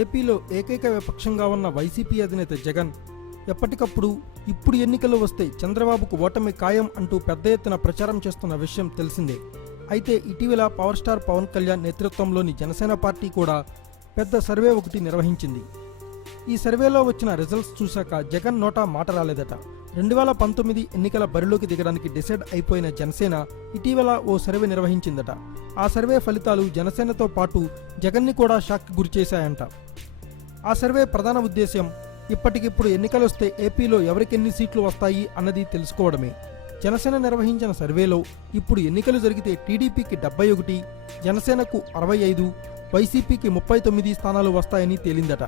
ఏపీలో ఏకైక విపక్షంగా ఉన్న వైసీపీ అధినేత జగన్ ఎప్పటికప్పుడు ఇప్పుడు ఎన్నికలు వస్తే చంద్రబాబుకు ఓటమి ఖాయం అంటూ పెద్ద ఎత్తున ప్రచారం చేస్తున్న విషయం తెలిసిందే. అయితే ఇటీవల పవర్ స్టార్ పవన్ కళ్యాణ్ నేతృత్వంలోని జనసేన పార్టీ కూడా పెద్ద సర్వే ఒకటి నిర్వహించింది. ఈ సర్వేలో వచ్చిన రిజల్ట్స్ చూశాక జగన్ నోటా మాట రాలేదట. 2019 ఎన్నికల బరిలోకి దిగడానికి డిసైడ్ అయిపోయిన జనసేన ఇటీవల ఓ సర్వే నిర్వహించిందట. ఆ సర్వే ఫలితాలు జనసేనతో పాటు జగన్ని కూడా షాక్కి గురిచేశాయంట. ఆ సర్వే ప్రధాన ఉద్దేశ్యం ఇప్పటికిప్పుడు ఎన్నికలొస్తే ఏపీలో ఎవరికెన్ని సీట్లు వస్తాయి అన్నది తెలుసుకోవడమే. జనసేన నిర్వహించిన సర్వేలో ఇప్పుడు ఎన్నికలు జరిగితే టీడీపీకి 71, జనసేనకు 65, వైసీపీకి 39 స్థానాలు వస్తాయని తేలిందట.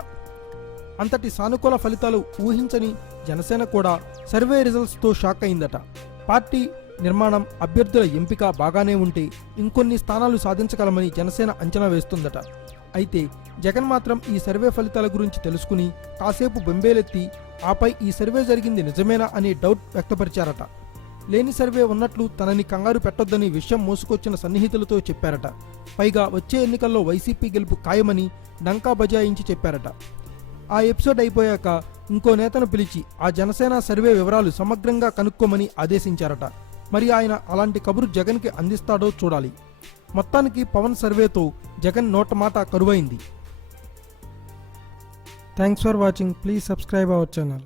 అంతటి సానుకూల ఫలితాలు ఊహించని జనసేన కూడా సర్వే రిజల్ట్స్తో షాక్ అయిందట. పార్టీ నిర్మాణం, అభ్యర్థుల ఎంపిక బాగానే ఉంటే ఇంకొన్ని స్థానాలు సాధించగలమని జనసేన అంచనా వేస్తుందట. అయితే జగన్ మాత్రం ఈ సర్వే ఫలితాల గురించి తెలుసుకుని కాసేపు బెంబేలెత్తి ఆపై ఈ సర్వే జరిగింది నిజమేనా అనే డౌట్ వ్యక్తపరిచారట. లేని సర్వే ఉన్నట్లు తనని కంగారు పెట్టొద్దని విషయం మోసుకొచ్చిన సన్నిహితులతో చెప్పారట. పైగా వచ్చే ఎన్నికల్లో వైసీపీ గెలుపు ఖాయమని డంకా బజాయించి చెప్పారట. ఆ ఎపిసోడ్ అయిపోయాక ఇంకో నేతను పిలిచి ఆ జనసేన సర్వే వివరాలు సమగ్రంగా కనుక్కోమని ఆదేశించారట. మరి ఆయన అలాంటి కబురు జగన్కి అందిస్తాడో చూడాలి. మొత్తానికి పవన్ సర్వేతో జగన్ నోట మాట కరువైంది. Thanks for watching. Please subscribe our channel.